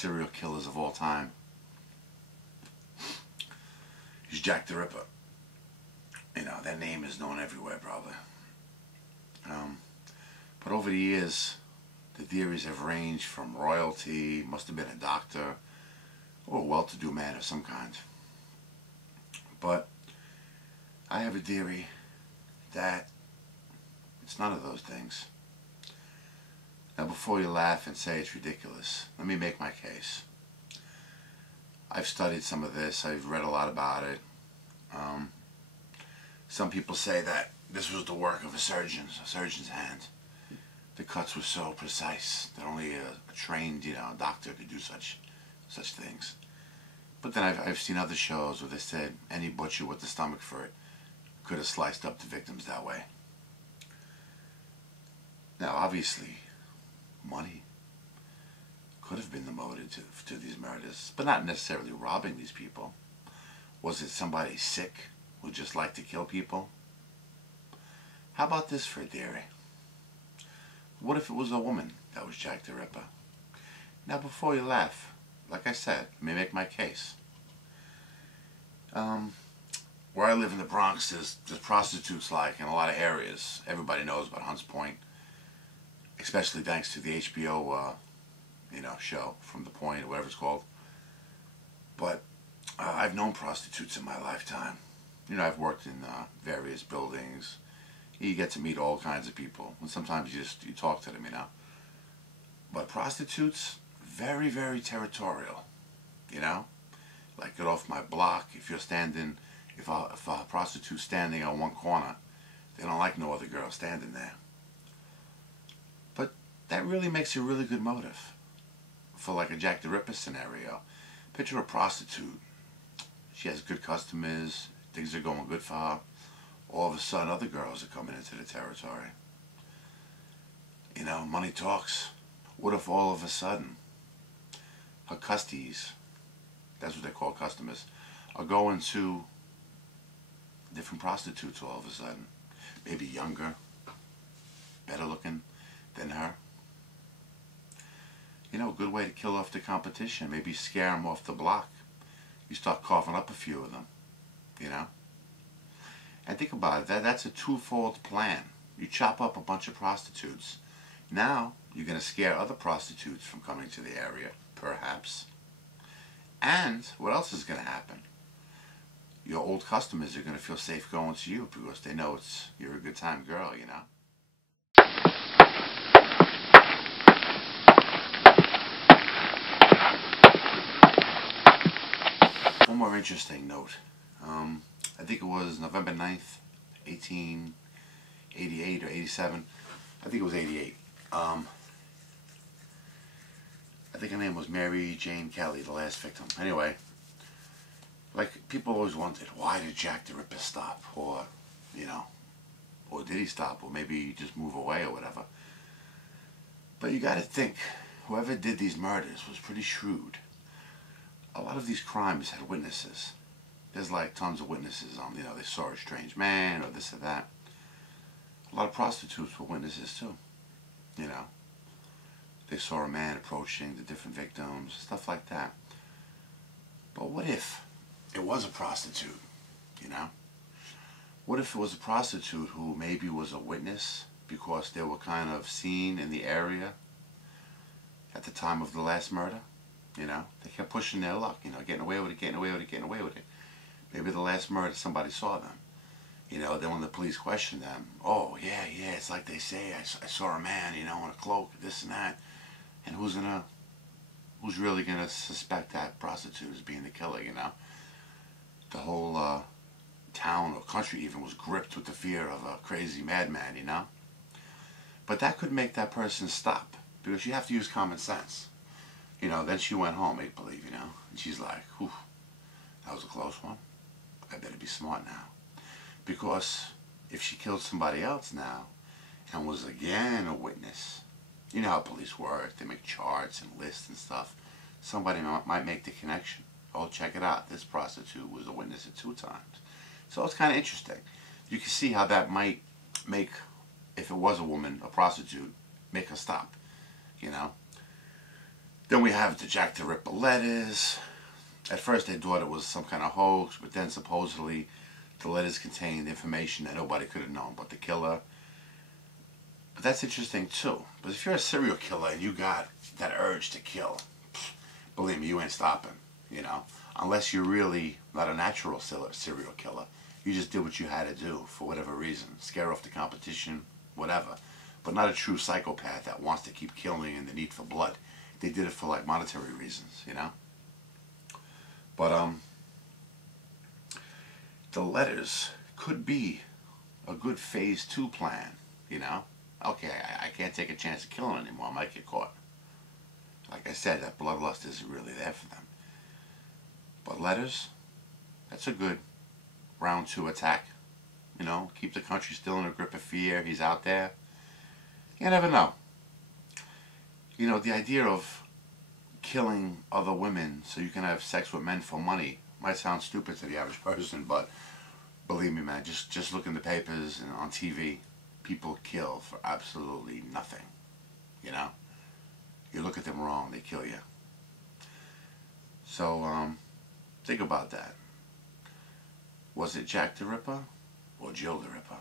serial killers of all time. He's Jack the Ripper. You know, that name is known everywhere, probably. But over the years, the theories have ranged from royalty, must have been a doctor, or a well-to-do man of some kind. But I have a theory that it's none of those things. Now, before you laugh and say it's ridiculous, let me make my case. I've studied some of this. I've read a lot about it. Some people say that this was the work of a surgeon's hand. The cuts were so precise that only a trained, doctor could do such things. But then I've seen other shows where they said any butcher with the stomach for it could have sliced up the victims that way. Now, obviously, money could have been the motive to these murders, but not necessarily robbing these people. Was it somebody sick who just liked to kill people? How about this for a theory? What if it was a woman that was Jack the Ripper? Now, before you laugh, like I said, let me make my case. Where I live in the Bronx, there's prostitutes like in a lot of areas. Everybody knows about Hunts Point, especially thanks to the HBO, show From the Point or whatever it's called. But I've known prostitutes in my lifetime. I've worked in various buildings. You get to meet all kinds of people, and sometimes you talk to them, But prostitutes, very, very territorial, Like, get off my block. If a prostitute's standing on one corner, they don't like no other girl standing there. But that really makes a really good motive for like a Jack the Ripper scenario. Picture a prostitute. She has good customers. Things are going good for her. All of a sudden, other girls are coming into the territory. Money talks. What if all of a sudden her custies, that's what they call customers, are going to different prostitutes all of a sudden? Maybe younger, better looking than her. A good way to kill off the competition. Maybe scare them off the block. You start coughing up a few of them, And think about it, that's a twofold plan. You chop up a bunch of prostitutes. Now, you're going to scare other prostitutes from coming to the area, perhaps. And what else is going to happen? Your old customers are going to feel safe going to you because they know you're a good time girl, One more interesting note. I think it was November 9th, 1888 or 87. I think it was 88. I think her name was Mary Jane Kelly, the last victim. Anyway, like, people always wondered, why did Jack the Ripper stop? Or, or did he stop? Or maybe he just move away or whatever. But you gotta think, whoever did these murders was pretty shrewd. A lot of these crimes had witnesses. There's like tons of witnesses on, they saw a strange man or this or that. A lot of prostitutes were witnesses too, They saw a man approaching the different victims, stuff like that. But what if it was a prostitute, What if it was a prostitute who maybe was a witness because they were kind of seen in the area at the time of the last murder? They kept pushing their luck, getting away with it, getting away with it, getting away with it. Maybe the last murder somebody saw them. Then when the police questioned them, oh, yeah, it's like they say, I saw a man, in a cloak, this and that. And who's really gonna suspect that prostitute as being the killer, The whole town or country even was gripped with the fear of a crazy madman, But that could make that person stop, because you have to use common sense. Then she went home, make believe, and she's like, whew, that was a close one. I better be smart now. Because if she killed somebody else now and was again a witness, you know how police work, they make charts and lists and stuff. Somebody might make the connection. Oh, check it out, this prostitute was a witness at 2 times. So it's kind of interesting. You can see how that might make, if it was a woman, a prostitute, make her stop, Then we have the Jack the Ripper letters. At first they thought it was some kind of hoax, but then supposedly the letters contained information that nobody could have known but the killer. But that's interesting too. But if you're a serial killer and you got that urge to kill, believe me, you ain't stopping, you know. Unless you're really not a natural serial killer. You just did what you had to do for whatever reason. Scare off the competition, whatever. But not a true psychopath that wants to keep killing and the need for blood. They did it for like monetary reasons, you know. But the letters could be a good phase 2 plan, you know. Okay, I can't take a chance of killing anymore. I might get caught. Like I said, that bloodlust isn't really there for them. But letters, that's a good round 2 attack. You know, keep the country still in a grip of fear. He's out there. You never know. You know, the idea of killing other women so you can have sex with men for money might sound stupid to the average person, but believe me, man, just look in the papers and on TV. People kill for absolutely nothing. You know? You look at them wrong, they kill you. So, think about that. Was it Jack the Ripper or Jill the Ripper?